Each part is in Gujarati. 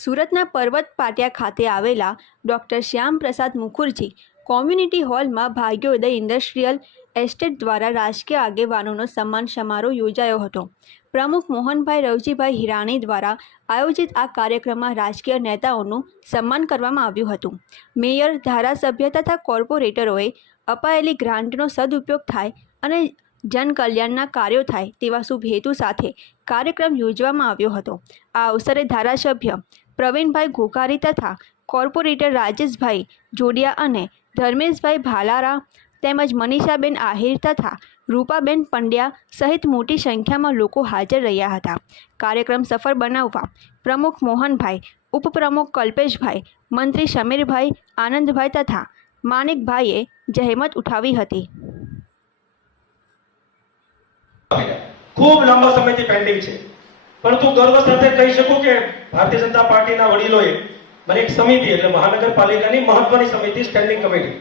સુરતના પર્વત પાટિયા ખાતે આવેલા ડૉક્ટર શ્યામપ્રસાદ મુખર્જી કોમ્યુનિટી હોલમાં ભાગ્યોદય ઇન્ડસ્ટ્રીયલ એસ્ટેટ દ્વારા રાજકીય આગેવાનોનો સન્માન સમારોહ યોજાયો હતો। પ્રમુખ મોહનભાઈ રવજીભાઈ હિરાણી દ્વારા આયોજિત આ કાર્યક્રમમાં રાજકીય નેતાઓનું સન્માન કરવામાં આવ્યું હતું। મેયર, ધારાસભ્ય તથા કોર્પોરેટરોએ અપાયેલી ગ્રાન્ટનો સદુપયોગ થાય અને જનકલ્યાણના કાર્યો થાય તેવા શુભ હેતુ સાથે કાર્યક્રમ યોજવામાં આવ્યો હતો। આ અવસરે ધારાસભ્ય પ્રવીણભાઈ ઘોઘારી તથા કોર્પોરેટર રાજેશભાઈ જોડિયા અને ધર્મેશભાઈ ભાલારા તેમજ મનીષાબેન આહિર તથા રૂપાબેન પંડ્યા સહિત મોટી સંખ્યામાં લોકો હાજર રહ્યા હતા। કાર્યક્રમ સફળ બનાવવા પ્રમુખ મોહનભાઈ, ઉપપ્રમુખ કલ્પેશભાઈ, મંત્રી સમીરભાઈ, આનંદભાઈ તથા માણિકભાઈએ જહેમત ઉઠાવી હતી। ખૂબ લાંબા સમયથી પેન્ડિંગ છે, પરંતુ ગર્વ સાથે કહી શકું કે ભારતીય જનતા પાર્ટીના વડીલોએ મને એક સમિતિ એટલે મહાનગરપાલિકાની મહત્વની સમિતિ સ્ટેન્ડિંગ કમિટી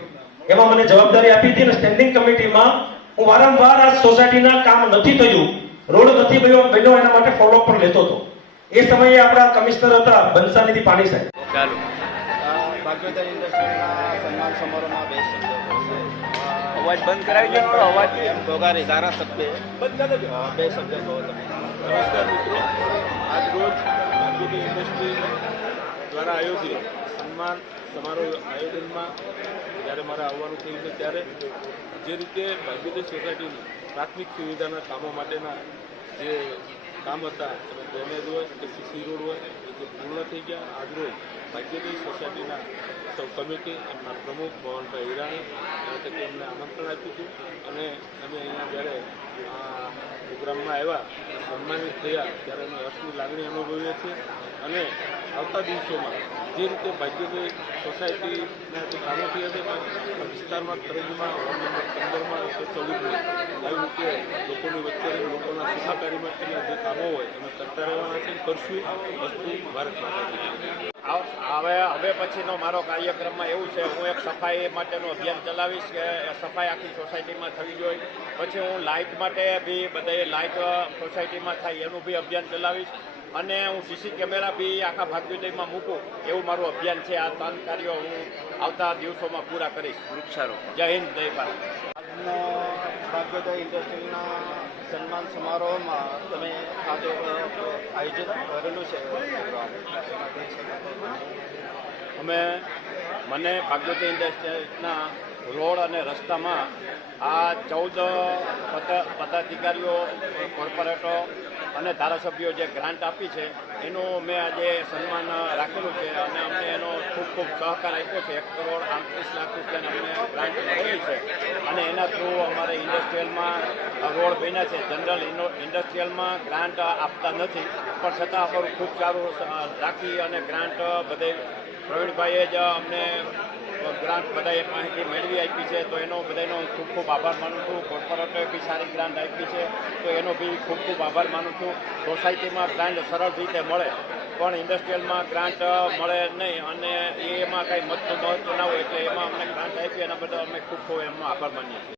એમાં મને જવાબદારી આપી હતી અને સ્ટેન્ડિંગ કમિટીમાં હું વારંવાર આ સોસાયટીના કામ નથી થયું, રોડ નથી બન્યો એના માટે ફોલોઅપ પણ લેતો હતો। એ સમયે આપણા કમિશનર હતા બંસાનિધિ પાણી સાહેબ। ચાલો ભાગ્યોદય ઇન્ડસ્ટ્રીના સન્માન સમારોહમાં બે શબ્દો અવાજ બંધ કરાવી દો। અવાજ ઘોઘારી ધારાસભ્ય બંધ કરી દેજો। બે શબ્દો કહો તમે। નમસ્કાર મિત્રો, આજ રોજ ભાગ્યોદય ઇન્ડસ્ટ્રી દ્વારા આયોજિત સન્માન સમારોહ આયોજનમાં જ્યારે મારે આવવાનું થયું છે ત્યારે જે રીતે ભાગ્યોદય સોસાયટીની પ્રાથમિક સુવિધાના કામો માટેના જે કામ હતા અને ડ્રેનેજ હોય કે સીસી રોડ હોય એ જે પૂર્ણ થઈ ગયા। આજરોજ ભાગ્યોદય સોસાયટીના સૌ કમિટી એમના પ્રમુખ મોહનભાઈ હિરાણી તરીકે એમને આમંત્રણ આપ્યું હતું અને અમે અહીંયા જ્યારે આ પ્રોગ્રામમાં આવ્યા સન્માનિત થયા ત્યારે અમે હર્ષની લાગણી અનુભવીએ છીએ અને આવતા દિવસોમાં જે રીતે ભાગ્યોદય સોસાયટીના જે કામો થયા છે વિસ્તારમાં તરંગમાં વોર્ડ નંબર 15માં કે 24માં આવી રીતે લોકોની વચ્ચે લોકોના સુખાકારી માટેના જે કામો હોય અમે કરતા રહેવાના છે, કરશું। વસ્તુ ભારત માતા હવે પછીનો મારો કાર્યક્રમમાં એવું છે, હું એક સફાઈ માટેનું અભિયાન ચલાવીશ કે સફાઈ આખી સોસાયટીમાં થવી જોઈએ। પછી હું લાઇટ માટે બી બધે લાઇટ સોસાયટીમાં થાય એનું બી અભિયાન ચલાવીશ અને હું સીસી કેમેરા બી આખા ભાગ્યોદયમાં મૂકું એવું મારું અભિયાન છે। આ 3 કાર્યો હું આવતા દિવસોમાં પૂરા કરીશ। વૃક્ષારોપણ। જય હિન્દ, જય ભારત। આજનો ભાગ્યોદય ઇન્ડસ્ટ્રીના સન્માન સમારોહમાં તમે આજે આયોજિત કરેલું છે મને ભાગ્યોદય ઇન્ડસ્ટ્રીના રોડ અને રસ્તામાં આ 14 પદાધિકારીઓ, કોર્પોરેટરો અને ધારાસભ્યો જે ગ્રાન્ટ આપી છે એનું મેં આજે સન્માન રાખેલું છે અને અમને એનો ખૂબ ખૂબ સહકાર આપ્યો છે। 1,38,00,000 રૂપિયાની અમને ગ્રાન્ટ મળેલી છે અને એના થ્રુ અમારે ઇન્ડસ્ટ્રીયલમાં રોડ બન્યા છે। જનરલ ઇન્ડસ્ટ્રીયલમાં ગ્રાન્ટ આપતા નથી પણ છતાં અમારું ખૂબ સારું રાખી અને ગ્રાન્ટ બધે પ્રવીણભાઈએ જ અમને ગ્રાન્ટ બધાએ પાસેથી મેળવી આપી છે, તો એનો બધાનો ખૂબ ખૂબ આભાર માનું છું। કોર્પોરેટરે બી સારી ગ્રાન્ટ આપી છે તો એનો બી ખૂબ ખૂબ આભાર માનું છું। સોસાયટીમાં ગ્રાન્ટ સરળ રીતે મળે પણ ઇન્ડસ્ટ્રીયલમાં ગ્રાન્ટ મળે નહીં અને એમાં કાંઈ મહત્વ ના હોય એટલે એમાં અમને ગ્રાન્ટ આપી એના બદલ અમે ખૂબ ખૂબ એમનો આભાર માનીએ છીએ।